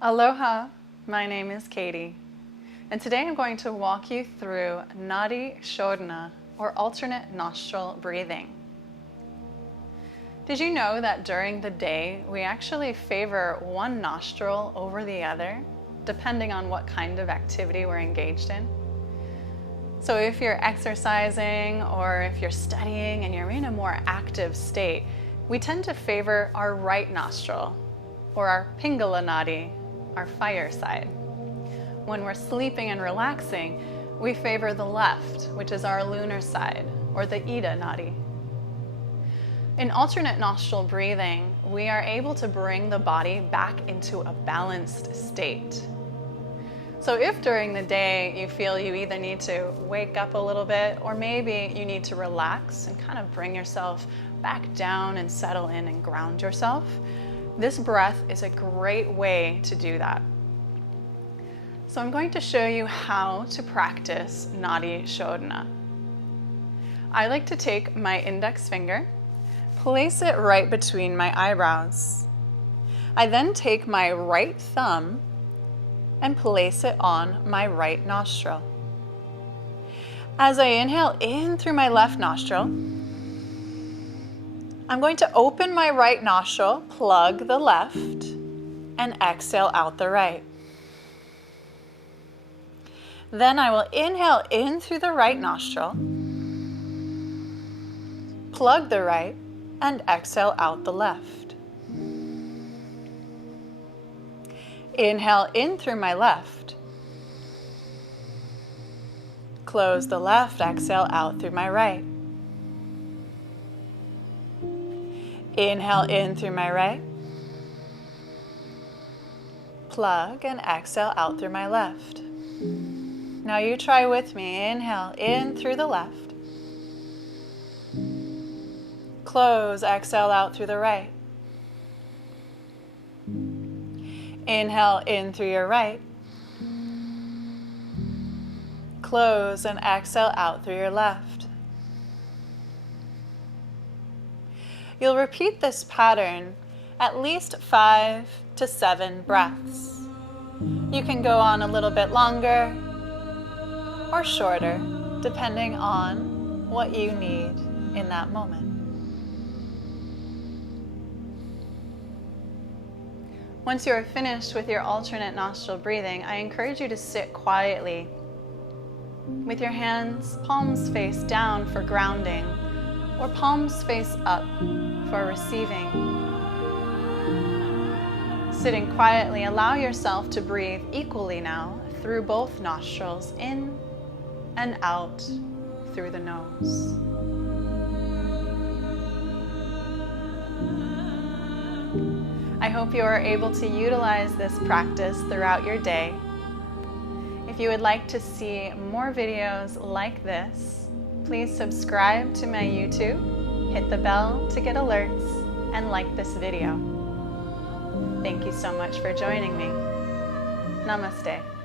Aloha, my name is Katie, and today I'm going to walk you through Nadi Shodhana, or alternate nostril breathing. Did you know that during the day we actually favor one nostril over the other, depending on what kind of activity we're engaged in? So if you're exercising or if you're studying and you're in a more active state, we tend to favor our right nostril, or our Pingala Nadi, our fire side. When we're sleeping and relaxing, we favor the left, which is our lunar side, or the Ida Nadi. In alternate nostril breathing, we are able to bring the body back into a balanced state. So if during the day you feel you either need to wake up a little bit, or maybe you need to relax and kind of bring yourself back down and settle in and ground yourself, this breath is a great way to do that. So I'm going to show you how to practice Nadi Shodhana. I like to take my index finger, place it right between my eyebrows. I then take my right thumb and place it on my right nostril. As I inhale in through my left nostril, I'm going to open my right nostril, plug the left, and exhale out the right. Then I will inhale in through the right nostril, plug the right, and exhale out the left. Inhale in through my left, close the left, exhale out through my right. Inhale in through my right, plug and exhale out through my left. Now you try with me. Inhale in through the left, close, exhale out through the right. Inhale in through your right, close and exhale out through your left. You'll repeat this pattern at least 5 to 7 breaths. You can go on a little bit longer or shorter, depending on what you need in that moment. Once you are finished with your alternate nostril breathing, I encourage you to sit quietly with your hands palms face down for grounding, or palms face up for receiving. Sitting quietly, allow yourself to breathe equally now through both nostrils, in and out through the nose. I hope you are able to utilize this practice throughout your day. If you would like to see more videos like this, please subscribe to my YouTube, hit the bell to get alerts, and like this video. Thank you so much for joining me. Namaste.